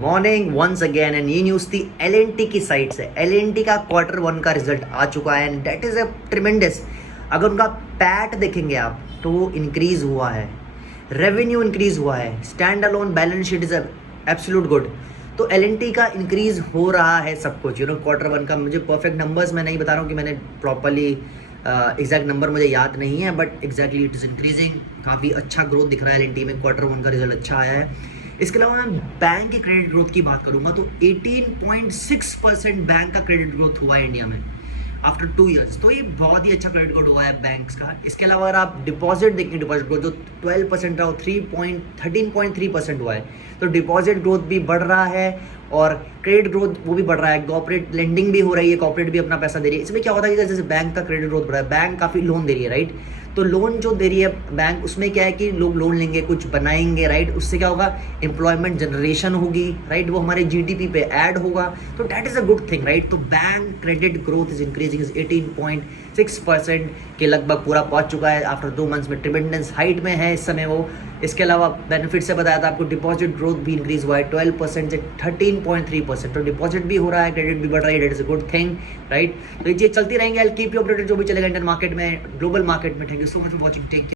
Morning once again and ये news थी L की साइड से। एल का Q1 का रिजल्ट आ चुका है and that is a tremendous. अगर उनका पैट देखेंगे आप तो वो इंक्रीज़ हुआ है, रेवेन्यू इंक्रीज़ हुआ है, stand alone balance sheet is absolute good. तो एल का इंक्रीज़ हो रहा है सब कुछ Q1 का। मुझे परफेक्ट नंबर्स मैं नहीं बता रहा हूँ कि मैंने प्रॉपरली एग्जैक्ट नंबर मुझे याद नहीं है, but exactly it is increasing. काफ़ी अच्छा ग्रोथ दिख रहा है एल में, Q1 का रिजल्ट अच्छा आया है। इसके अलावा मैं बैंक के क्रेडिट ग्रोथ की बात करूंगा तो 18.6% बैंक का क्रेडिट ग्रोथ हुआ है इंडिया में आफ्टर 2 इयर्स। तो ये बहुत ही अच्छा क्रेडिट ग्रोथ हुआ है बैंक्स का। इसके अलावा अगर आप डिपॉजिट देखें, डिपॉजिट ग्रोथ जो 12% रहा, 13.3% हुआ है। तो डिपॉजिट ग्रोथ भी बढ़ रहा है और क्रेडिट ग्रोथ वो भी बढ़ रहा है। कॉर्पोरेट लेंडिंग भी हो रही है, कॉर्पोरेट भी अपना पैसा दे रही है। इसमें क्या होता है कि जैसे बैंक का क्रेडिट ग्रोथ बढ़ रहा है, बैंक काफ़ी लोन दे रही है, राइट। तो लोन जो दे रही है बैंक, उसमें क्या है कि लोग लोन लेंगे, कुछ बनाएंगे, राइट। उससे क्या होगा, एम्प्लॉयमेंट जनरेशन होगी, राइट। वो हमारे जीडीपी पे ऐड होगा, तो that is a good thing, right. तो bank credit growth is increasing, is 18.6% के लगभग पूरा पहुंच चुका है। आफ्टर 2 मंथ्स में ट्रिमेंडस हाइट में है इस समय वो। इसके अलावा बेनिफिट से बताया था आपको, डिपॉजिट ग्रोथ भी इंक्रीज हुआ है 12% से 13.3%। तो डिपॉजिट भी हो रहा है, क्रेडिट भी बढ़ रहा है, that is a good thing, right. तो ये चीज़ चलती रहेंगे। आई कीप यू अपडेटेड जो भी चलेगा इंडियन मार्केट में, ग्लोबल मार्केट में। Thank you so much for watching, take care.